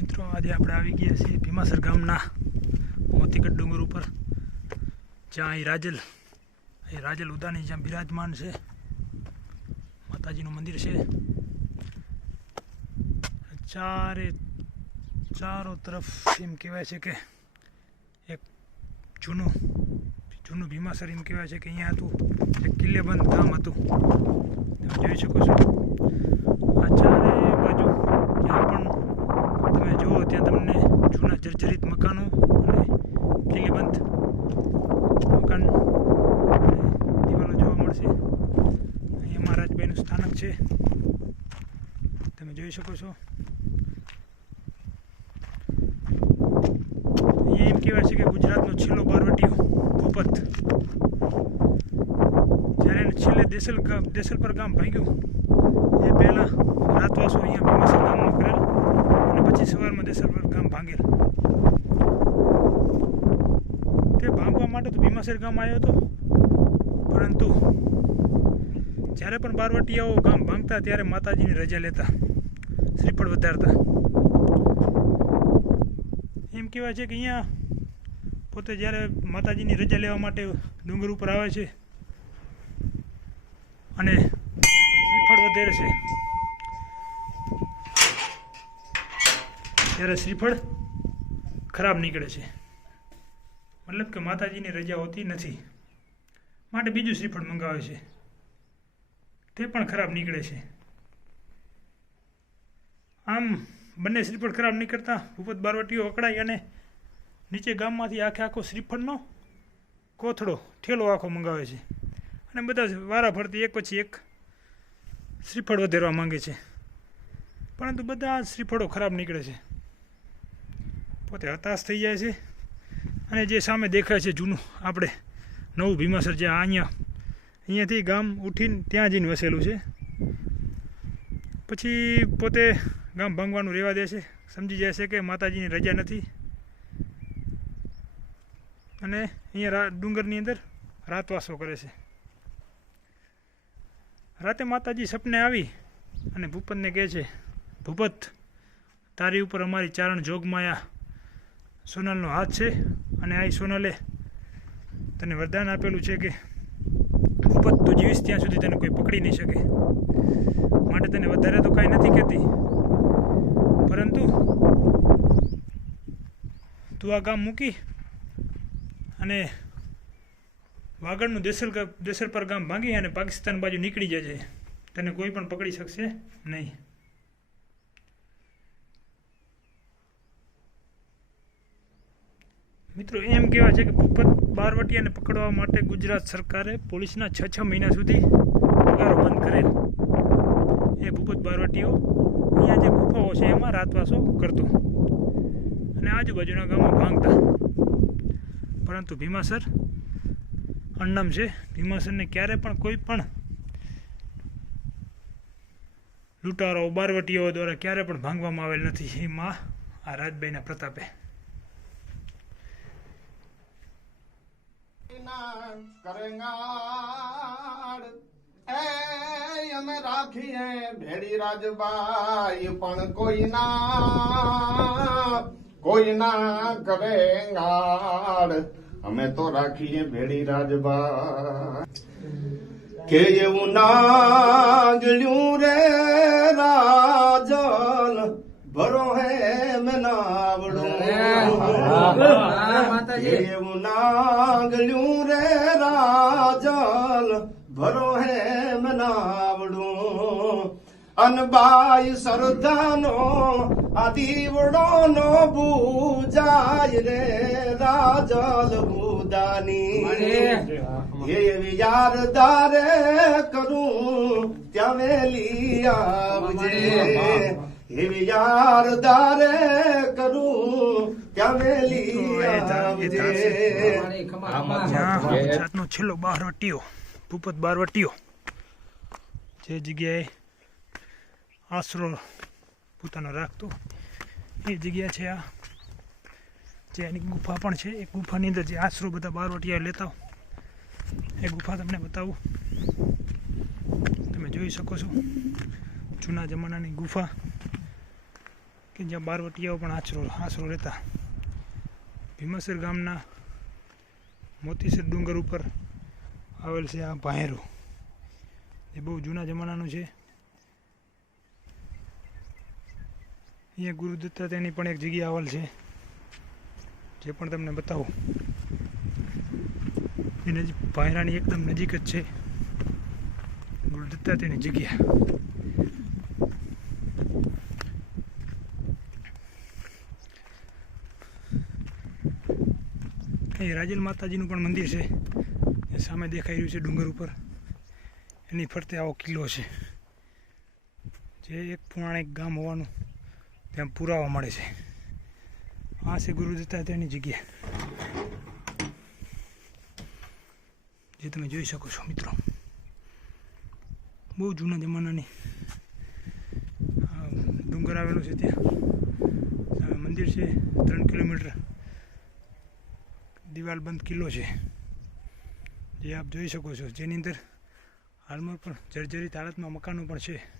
મિત્રો, આજે આપણે આવી ગયા છીએ ભીમાસર ગામના મોતીગઢ ડુંગર ઉપર, જ્યાં અહીં રાજલ અહીં રાજલ ઉદાની જ્યાં બિરાજમાન છે. માતાજીનું મંદિર છે. ચારે, ચારો તરફ એમ કહેવાય છે કે એક જૂનું જૂનું ભીમાસર એમ કહેવાય છે કે અહીંયા હતું. એક કિલ્લેબંધ ધામ હતું. તમે જોઈ શકો છો આ ચારે બાજુ જ્યાં પણ તમે જુઓ ત્યાં તમને જૂના જર્જરિત મકાનો અને કિલ્લીબંધ મકાન દિવાલો જોવા મળશે. અહીંયા મહારાજભાઈનું સ્થાનક છે. તમે જોઈ શકો છો. અહીંયા એમ કહેવાય છે કે ગુજરાતનો છેલ્લો બારવટીયો ભૂપત જ્યારે છેલ્લે દેસલ દેસલપર ગામ ભાગ્યું, એ પહેલાં રાતવાસો અહીંયા પછી સવારમાં દેસલપર ગામ ભાંગેલ. તે ભાંગવા માટે તો ભીમાસર ગામ આવ્યો હતો. પરંતુ જ્યારે પણ બારવટીયાઓ ગામ ભાંગતા ત્યારે માતાજીની રજા લેતા, શ્રીફળ વધારતા. એમ કહેવાય છે કે અહીંયા પોતે જ્યારે માતાજીની રજા લેવા માટે ડુંગર ઉપર આવે છે અને શ્રીફળ વધારે છે. ત્યારે શ્રીફળ ખરાબ નીકળે છે. મતલબ કે માતાજીની રજા હોતી નથી. માટે બીજું શ્રીફળ મંગાવે છે. તે પણ ખરાબ નીકળે છે. આમ બંને શ્રીફળ ખરાબ નીકળતા ભૂપત બારવટીઓ અકળાઈ અને નીચે ગામમાંથી આખે આખો શ્રીફળનો કોથળો, ઠેલો આખો મંગાવે છે. અને બધા વારા ફરતી એક પછી એક શ્રીફળ વધેરવા માંગે છે. પરંતુ બધા શ્રીફળો ખરાબ નીકળે છે. પોતે હતાશ થઈ જાય છે. અને જે સામે દેખાય છે જૂનું, આપણે નવું ભીમાસર જે અહીંયા, અહીંયાથી ગામ ઉઠીને ત્યાં જઈને વસેલું છે. પછી પોતે ગામ ભાંગવાનું રહેવા દે છે. સમજી જાય છે કે માતાજીની રજા નથી. અને અહીંયા ડુંગરની અંદર રાતવાસો કરે છે. રાતે માતાજી સપને આવી અને ભૂપતને કહે છે, ભૂપત, તારી ઉપર અમારી ચારણ જોગમાયા. સોનલનો હાથ છે અને આ સોનલે તને વરદાન આપેલું છે કે ભૂપત તું જીવીશ ત્યાં સુધી તને કોઈ પકડી નહીં શકે. માટે તને વધારે તો કાંઈ નથી કહેતી. પરંતુ તું આ ગામ મૂકી અને વાગડનું દેસર દેસરપર ગામ ભાંગી અને પાકિસ્તાન બાજુ નીકળી જજે. તને કોઈ પણ પકડી શકશે નહીં. મિત્રો, એમ કહેવાય છે કે ભૂપત બારવટીયાને પકડવા માટે ગુજરાત સરકારે પોલીસના છ છ મહિના સુધી પગારો બંધ કરેલ. એ ભૂપત બારવટીઓ અહીંયા જે ગુફાઓ છે એમાં રાતવાસો કરતો. અને આજુબાજુના ગામમાં ભાંગતા. પરંતુ ભીમાસર અન્નમ છે. ભીમાસરને ક્યારે પણ કોઈ પણ લૂંટારો બારવટીઓ દ્વારા ક્યારે પણ ભાંગવામાં આવેલ નથી. એ માં આ રાજભાઈના પ્રતાપે. કરંગાડ એ અમે રાખીએ ભેડી રાજબાઈ પણ કોઈ ના કોઈ ના કરેંગાડ અમે તો રાખીએ ભેડી રાજબાઈ કે એવું નાગલ્યું રે રાજન ભરો હે મેં નાવડું એવું નાગલ્યું રે રાજલ ભરો હે મનાવડું અનબાઈ સરદાનો આદિવડો નો બુજાય રે રાજલ બુદાની એવી યાર દારે કરું ત્યાં વેલી આવજે એવી યાર દારે કરું ત્યાં વેલી ગુજરાતનો છેલ્લો બારવટીયો ભૂપત બારવટીયો જે જગ્યાએ આશરો પોતાનો રાખતો એ જગ્યા છે આ જે એની ગુફા પણ છે એ ગુફાની અંદર જે આશરો બધા બારવટીયા લેતા. એ ગુફા તમને બતાવું તમે જોઈ શકો છો જૂના જમાનાની ગુફા કે જ્યાં બારવટીયાઓ પણ આશરો આશરો રહેતા ભીમાસર ગામના મોતીસર ડુંગર ઉપર આવેલ છે આ ભાંયરું એ બહુ જૂના જમાનાનું છે. અહીંયા ગુરુદત્તા તેની પણ એક જગ્યા આવેલ છે. જે પણ તમને બતાવું. એ નજીક ભાયરાની એકદમ નજીક જ છે. ગુરુદત્તા તેની જગ્યા. એ રાજલ માતાજીનું પણ મંદિર છે. એ સામે દેખાઈ રહ્યું છે ડુંગર ઉપર. એની ફરતે આવો કિલ્લો છે. જે એક પૌરાણિક ગામ હોવાનું ત્યાં પુરાવા મળે છે. આ છે ગુરુદત્તા તેની જગ્યા. જે તમે જોઈ શકો છો મિત્રો. બહુ જૂના જમાનાની ડુંગર આવેલું છે ત્યાં. મંદિર છે ત્રણ કિલોમીટર. દિવાલ બંધ કિલ્લો છે. જે આપ જોઈ શકો છો. જેની અંદર હાલમાં પણ જર્જરિત હાલતમાં મકાનો પણ છે.